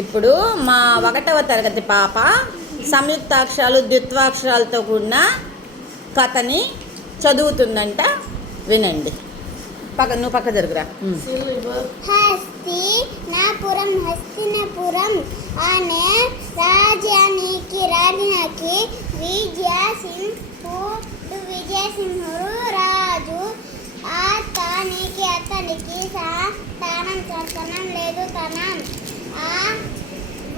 ఇప్పుడు మా ఒకటవ తరగతి పాప సంయుక్తాక్షరాలు ద్విత్వాక్షరాలతో కూడిన కథని చదువుతుందంట. వినండి. పక్క నువ్వు పక్క జరుగురా. ఉమ్. హస్తినాపురం హస్తినాపురం అనే రాజ్యానికి రాజ్యానికి విజయసింహుడు విజయసింహుడు రాజు. అతనికి అతనికి సంతానం సంతానం లేదు తనం.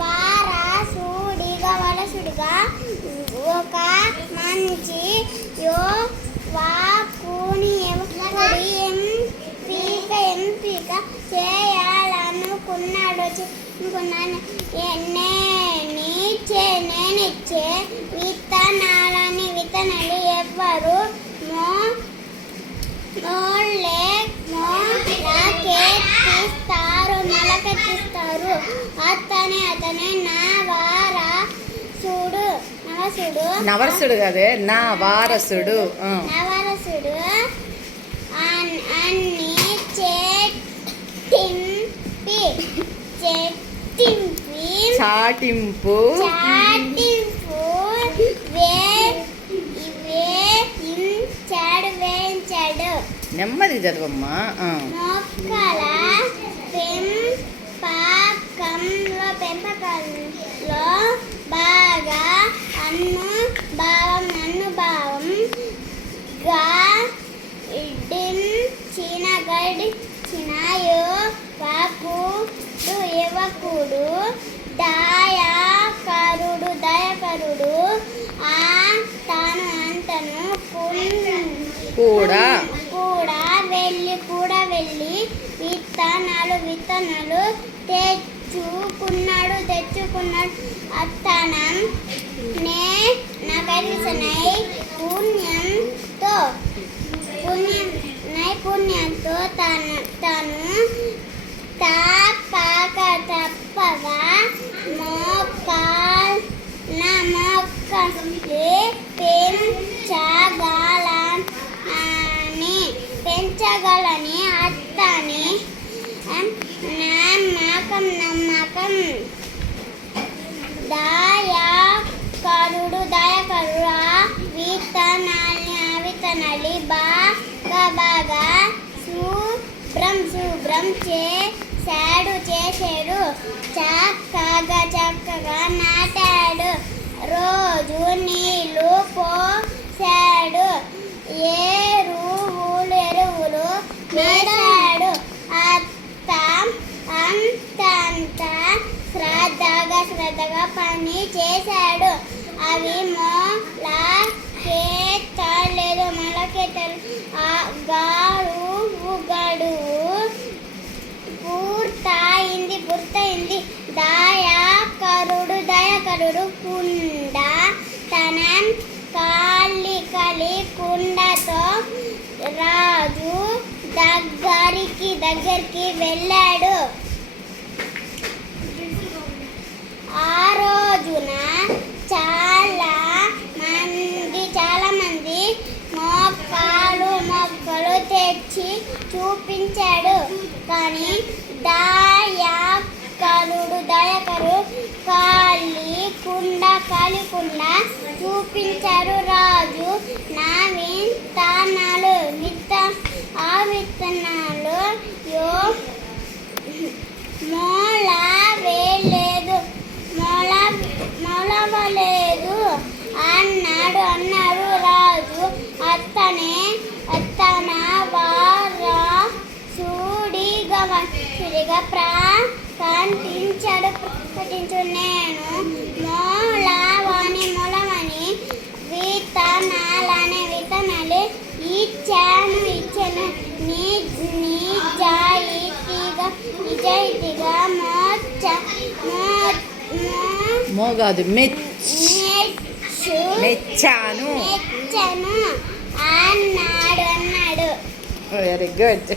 వారసుడిగా వలసుడిగా ఒక మంచి యువకుని యువకుడి ఎంపిక ఎంపిక చేయాలనుకున్నాడు. అనుకున్నాను నేనిచ్చే నేనిచ్చే విత్తనాలని విత్తనాలు ఎవ్వరు మో మోళ్ళే మొలకెత్తిస్తారు మొలకెత్తిస్తారు అతనే అతనే నా వారసుడు నవసుడు నవరసుడు? కాదే నా వారసుడు. నవరసుడు. అన్- అన్ని చెట్టింపి చెట్టింపి చాటింపు. చాటింపు వే వేయించాడు వేయించాడు నెమ్మది చదవమ్మా. మొక్కల గడిచిన యువకుడు యువకుడు దయాకరుడు దయాకరుడు ఆ తాను అంతను కూడా. కూడా వెళ్ళి కూడా వెళ్ళి విత్తనాలు విత్తనాలు తెచ్చుకున్నాడు తెచ్చుకున్నాడు. అత్తనం పెంచగలని అత్తని నమ్మకం నమ్మకం దయాకరుడు దయాకరుడు ఆ విత్తనాల్ని ఆ విత్తనాలి బాగా బాగా శుభ్రం శుభ్రం చేశాడు చేసాడు చక్కగా చక్కగా పని చేశాడు. అవి మొలకెత్తలేదు మొలకెత్తలేదు. ఆ గడువు గడువు పూర్తయింది పూర్తయింది. దయాకరుడు దయాకరుడు కుండ తన కాలి కలి కుండతో రాజు దగ్గరికి దగ్గరికి వెళ్ళాడు. తెచ్చి చూపించాడు. కానీ దయాకరుడు దయాకరు కాలి కుండ కాలి చూపించారు. రాజు నా విత్తనాలు విత్త ఆ విత్తనాలు యో మో వేయలేదు మొల మొలవలేదు అన్నాడు అన్నాడు రాజు అత్తనే అత్తన వారసుడిగా వంశుడిగా ప్రకటించాడు ప్రకటించు నేను మొలవని మొలవని విత్తనాలనే విత్తనాలు ఇచ్చాను ఇచ్చాను. నీ నిజాయితీగా నిజాయితీగా మోచ మోగాదు. మెచ్ మెచ్చు మెచ్చాను. మెచ్చను. అన్నాడు అన్నాడు వెరీ గుడ్